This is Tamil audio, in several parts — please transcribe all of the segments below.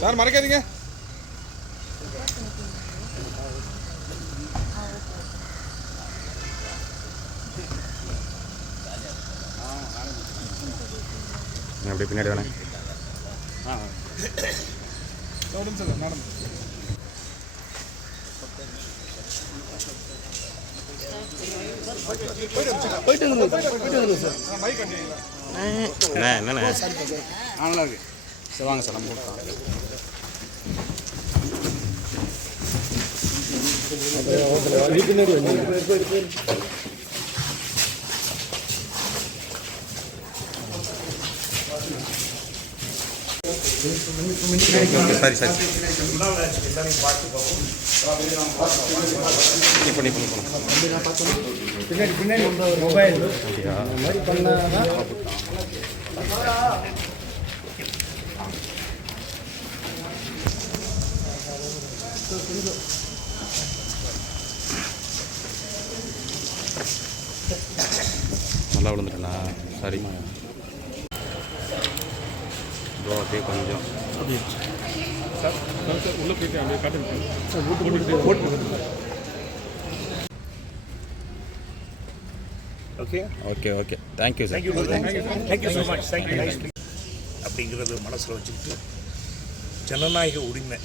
சார் மறக்காதீங்க. அப்படி பின்னாடி வேணா நடந்து சார் நடந்து போயிட்டு வந்துங்க சார் போயிட்டு வந்துங்க சார். என்ன என்னண்ணே நல்லா இருக்கு சரி வாங்க சார் நம்ம சரி சரி இப்போ நீ பண்ணி பண்ணு பின்னாடி பின்னாடி. மொபைல் அப்படியா இந்த மாதிரி பண்ணாதான் நல்லா விழுந்துட்டேண்ணா. சரிம்மா ப்ரோ அப்படியே கொஞ்சம். சார் சார் சார் உள்ளே போயிட்டு அப்படியே காட்டுங்க. Okay okay okay thank you sir thank you thank you so much thank you nice அப்படிங்கிறத மனசில் வச்சுக்கிட்டு ஜனநாயக உரிமை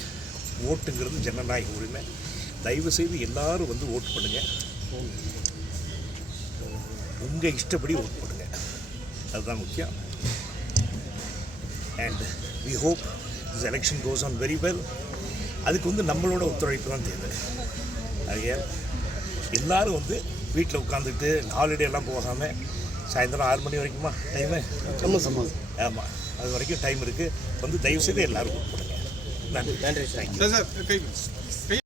ஓட்டுங்கிறது ஜனநாயக உரிமை. தயவு செய்து எல்லாரும் வந்து ஓட்டு பண்ணுங்க. உங்கள் இஷ்டப்படி ஓட் பண்ணுங்க. அதுதான் முக்கியம். And we hope this election goes on very well அதுக்கு வந்து நம்மளோட ஒத்துழைப்பு தான் தேவை. ஆகையால் எல்லாரும் வந்து வீட்டில் உட்காந்துட்டு ஹாலிடே எல்லாம் போகாமல் சாயந்தரம் ஆறு மணி வரைக்குமா? டைமு ஆமாம் அது வரைக்கும் டைம் இருக்குது வந்து தயவு செய்து எல்லாரும் ஓட் பண்ணுங்க நன்றி நன்றி. Thank you sir